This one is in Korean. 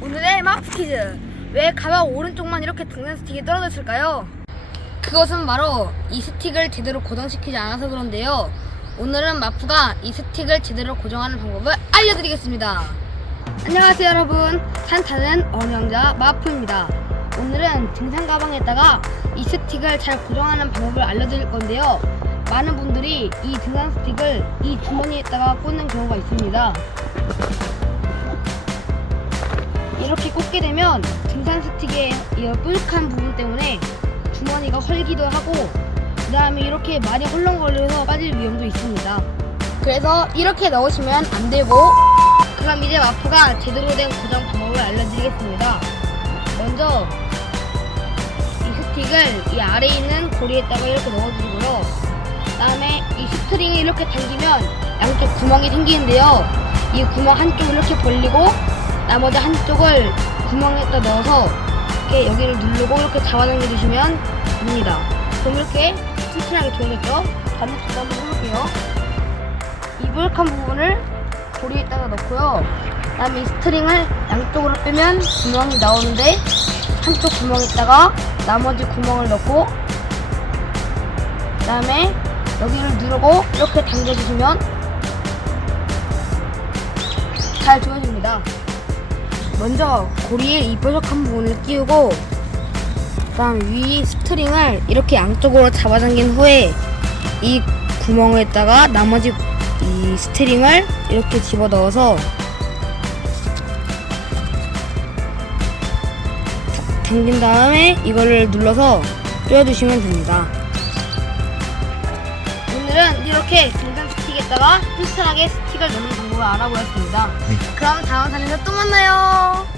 오늘의 마프 퀴즈. 왜 가방 오른쪽만 이렇게 등산 스틱이 떨어졌을까요? 그것은 바로 이 스틱을 제대로 고정시키지 않아서 그런데요. 오늘은 마프가 이 스틱을 제대로 고정하는 방법을 알려드리겠습니다. 안녕하세요 여러분. 산타는 언영자 마프입니다. 오늘은 등산 가방에다가 이 스틱을 잘 고정하는 방법을 알려드릴 건데요 많은 분들이 이 등산 스틱을 이 주머니에다가 꽂는 경우가 있습니다 이렇게 꽂게 되면 등산 스틱의 이 뿔룩한 부분 때문에 주머니가 헐기도 하고 그 다음에 이렇게 많이 헐렁거려서 빠질 위험도 있습니다. 그래서 이렇게 넣으시면 안 되고 그럼 이제 마프가 제대로 된 고정 방법을 알려드리겠습니다. 먼저 이 스틱을 이 아래에 있는 고리에다가 이렇게 넣어주시고요. 그 다음에 이 스트링을 이렇게 당기면 양쪽 구멍이 생기는데요. 이 구멍 한쪽 이렇게 벌리고 나머지 한쪽을 구멍에다 넣어서 이렇게 여기를 누르고 이렇게 잡아당겨 주시면 됩니다. 그럼 이렇게 튼튼하게 조여졌죠? 반대쪽도 한번 해볼게요. 이 부룩한 부분을 고리에다가 넣고요. 그 다음에 이 스트링을 양쪽으로 빼면 구멍이 나오는데 한쪽 구멍에다가 나머지 구멍을 넣고 그 다음에 여기를 누르고 이렇게 당겨주시면 잘 조여집니다. 먼저 고리에 이 뾰족한 부분을 끼우고 그다음 위 스트링을 이렇게 양쪽으로 잡아당긴 후에 이 구멍에다가 나머지 이 스트링을 이렇게 집어 넣어서 당긴 다음에 이거를 눌러서 조여주시면 됩니다. 오늘은 이렇게 등산 스틱에다가 튼튼하게 스틱을 넣는 방법을 알아보았습니다. 그럼 다음 산에서 또 만나요.